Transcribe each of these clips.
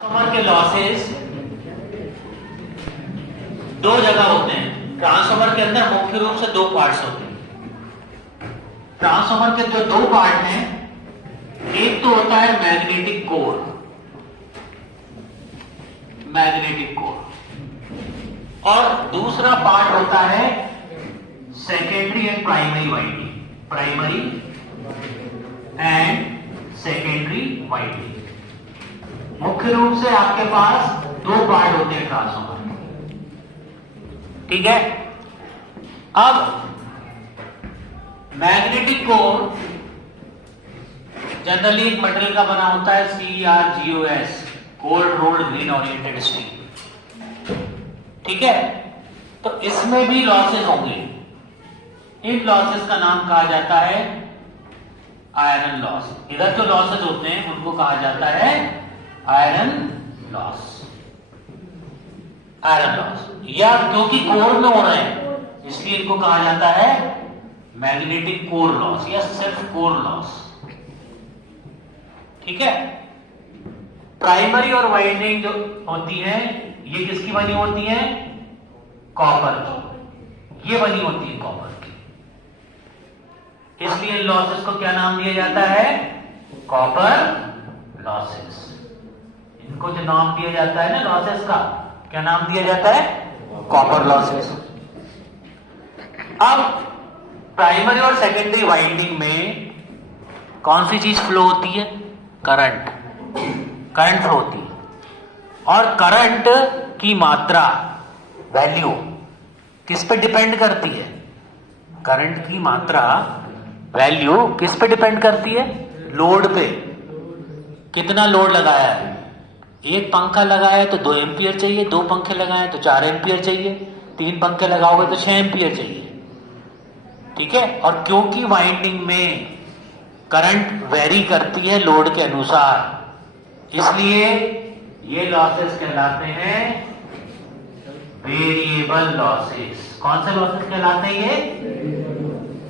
ट्रांसफार्मर के लॉसेस दो जगह होते हैं। ट्रांसफार्मर के अंदर मुख्य रूप से दो पार्ट्स होते हैं। ट्रांसफार्मर के जो दो पार्ट हैं, एक तो होता है मैग्नेटिक कोर, और दूसरा पार्ट होता है सेकेंडरी एंड प्राइमरी वाइंडिंग, मुख्य रूप से आपके पास दो पार्ट होते हैं ट्रांसफार्मर। ठीक है। अब मैग्नेटिक कोर जनरली एक मटेरियल का बना होता है CrGOS, cold rolled green oriented steel. ठीक है। तो इसमें भी लॉसेस होंगे। इन लॉसेस का नाम कहा जाता है आयरन लॉस। इधर जो लॉसेस होते हैं उनको कहा जाता है आयरन लॉस, या क्योंकि कोर में हो रहे हैं इसलिए इनको कहा जाता है मैग्नेटिक कोर लॉस या सिर्फ कोर लॉस। ठीक है। प्राइमरी और वाइंडिंग जो होती है ये किसकी बनी होती है? कॉपर की। ये बनी होती है कॉपर की, इसलिए लॉसेस को क्या नाम दिया जाता है? Copper losses. इनको जो नाम दिया जाता है ना लॉसेस का, क्या नाम दिया जाता है? Copper losses. अब प्राइमरी और सेकेंडरी वाइंडिंग में कौन सी चीज फ्लो होती है? करंट फ्लो होती है। और करंट की मात्रा, वैल्यू किस पे डिपेंड करती है? करंट की मात्रा, वैल्यू किस पे डिपेंड करती है? लोड पे। कितना लोड लगाया है? एक पंखा लगाया है तो 2 एम्पियर चाहिए, 2 पंखे लगाए तो 4 एम्पियर चाहिए, 3 पंखे लगाओगे तो 6 एम्पियर चाहिए। ठीक है। और क्योंकि वाइंडिंग में करंट वेरी करती है लोड के अनुसार, इसलिए ये लॉसेस कहलाते हैं वेरिएबल लॉसेस। कौन से लॉसेस कहलाते हैं ये?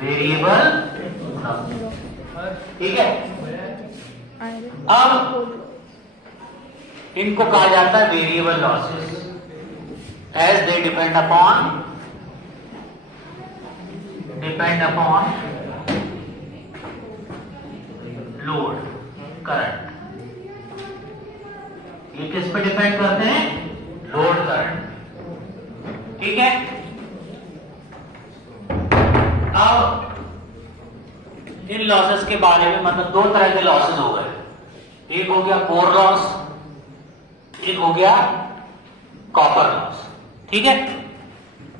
Variable losses. ठीक है। अब इनको कहा जाता है variable losses as they depend upon load, current. ये किस पे डिपेंड करते हैं? Load, current. ठीक है। अब इन लॉसेस के बारे में, मतलब दो तरह के लॉसेस हो गए। एक हो गया कोर लॉस, एक हो गया कॉपर लॉस। ठीक है।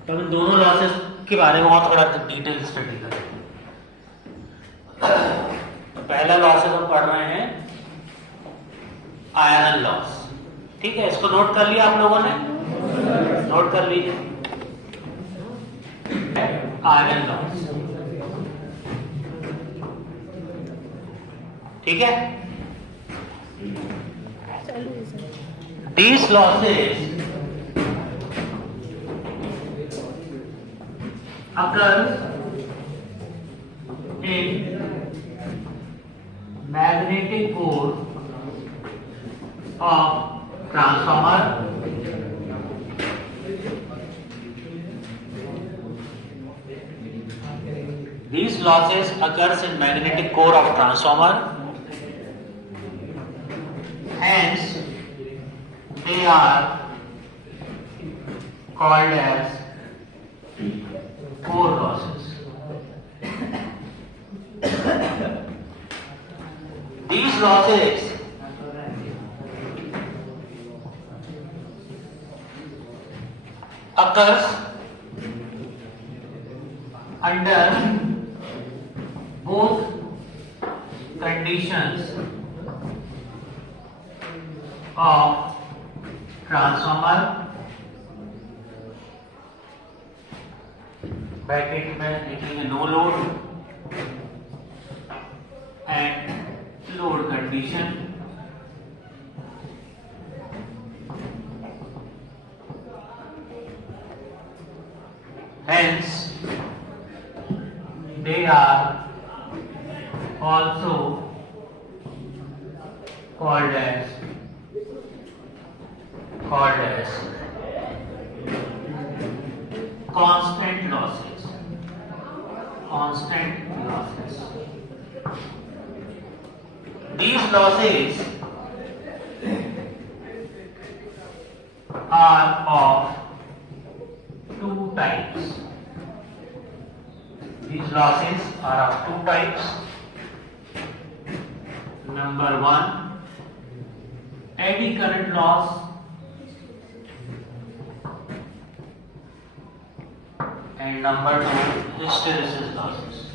तो इन दोनों लॉसेस के बारे में थोड़ा डिटेल स्टडी करें। तो पहला लॉसेस हम पढ़ रहे हैं आयरन लॉस। ठीक है। इसको नोट कर लिया आप लोगों ने? नोट कर लीजिए। Iron loss. ठीक है। These losses occur in magnetic core of transformer These losses occurs in magnetic core of transformer, hence they are called as core losses. These losses occurs under both conditions of transformer, bracket में लिखेंगे no load, and load condition. Hence they are also called as called as constant losses. Constant losses. These losses are of two types. These losses are of two types. Number one, eddy current loss, and number two, hysteresis losses.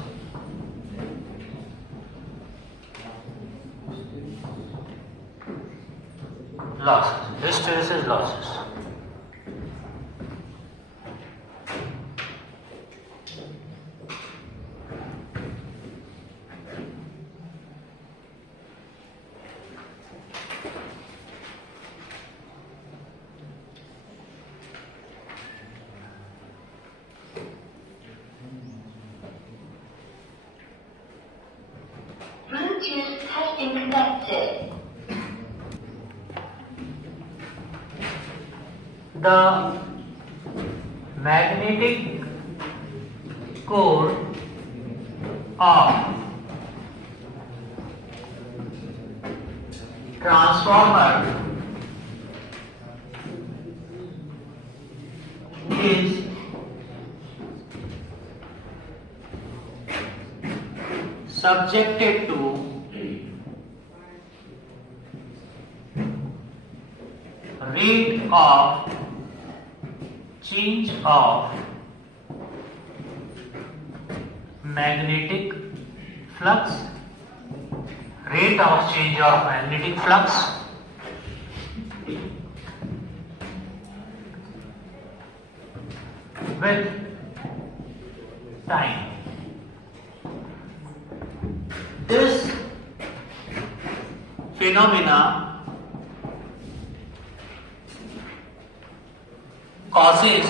Hysteresis losses. Bluetooth has been connected. The magnetic core of transformer is subjected to rate of change of magnetic flux, rate of change of magnetic flux with time. This phenomena causes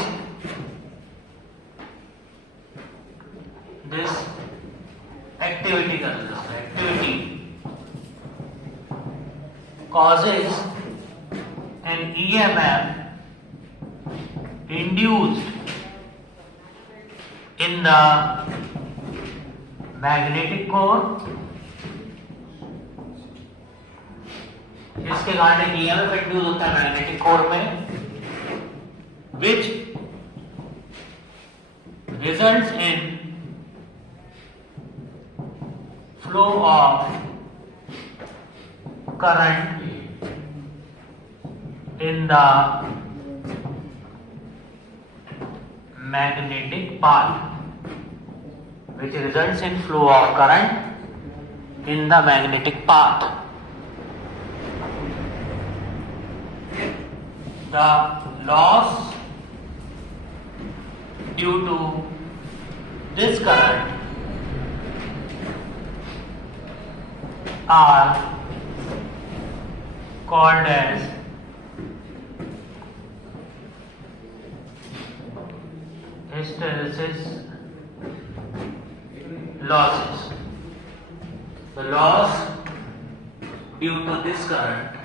this activity causes an EMF induced in the magnetic core. इसके कारण एक EMF induce होता है magnetic core में, which results in flow of current in the magnetic path, which results in flow of current in the magnetic path. The loss due to this current are called as hysteresis losses. The loss due to this current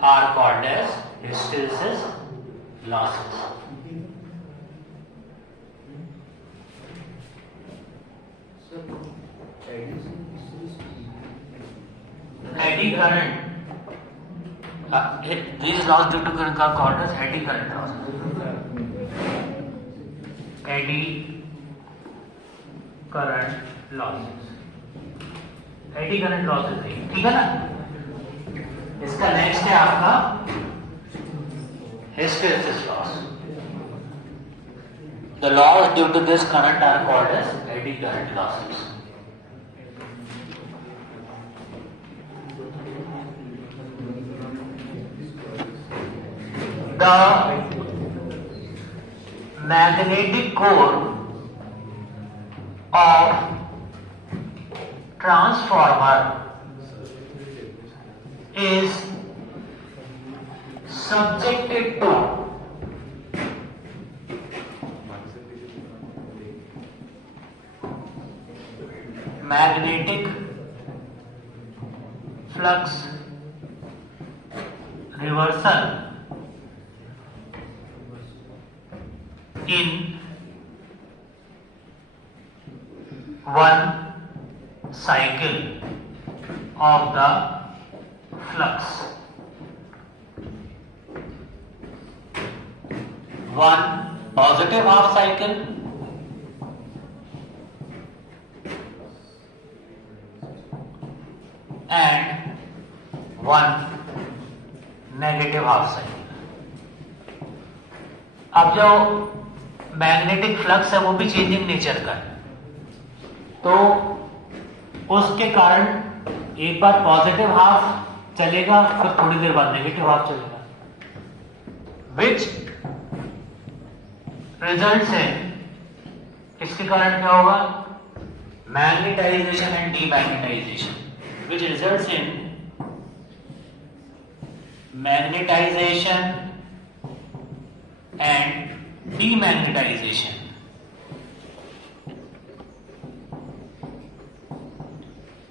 are called as hysteresis losses. Eddy current. These loss due to current are called as eddy current losses. Eddy current losses. Eddy current losses ठीक है ना? इसका नेक्स्ट है आपका hysteresis loss. The loss due to this current are called as eddy current losses. The magnetic core of transformer is subjected to magnetic flux reversal in one cycle of the flux. One positive half cycle and one negative half cycle. अब जो magnetic flux है वो भी changing nature का है, तो उसके कारण एक बार पॉजिटिव हाफ चलेगा, फिर थोड़ी देर बाद नेगेटिव हाफ चलेगा, विच रिजल्ट्स इन, इसके कारण क्या होगा, magnetisation and demagnetisation, which results in magnetisation and demagnetisation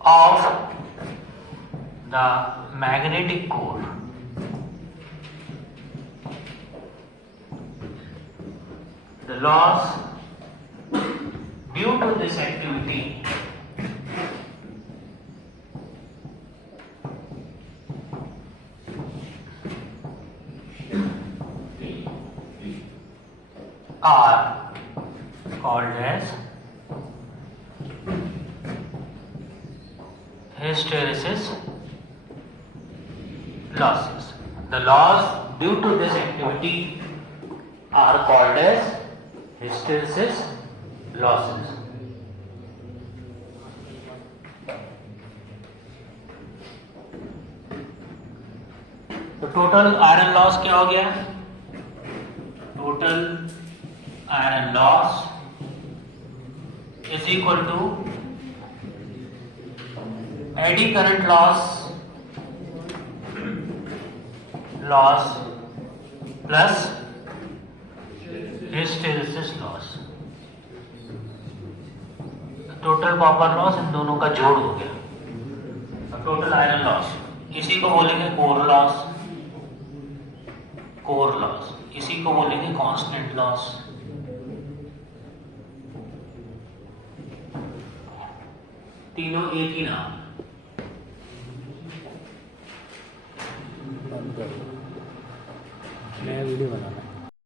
of the magnetic core. The loss due to this activity are called as hysteresis losses. The loss due to this activity are called as hysteresis losses. तो total iron loss क्या हो गया, total iron loss is equal to eddy current loss plus hysteresis loss, total copper loss इन दोनों का जोड़ हो गया, टोटल आयरन लॉस, इसी को बोलेंगे कोर लॉस, कोर लॉस, इसी को बोलेंगे कांस्टेंट लॉस। तीनों एक ही नाम, नया वीडियो बना।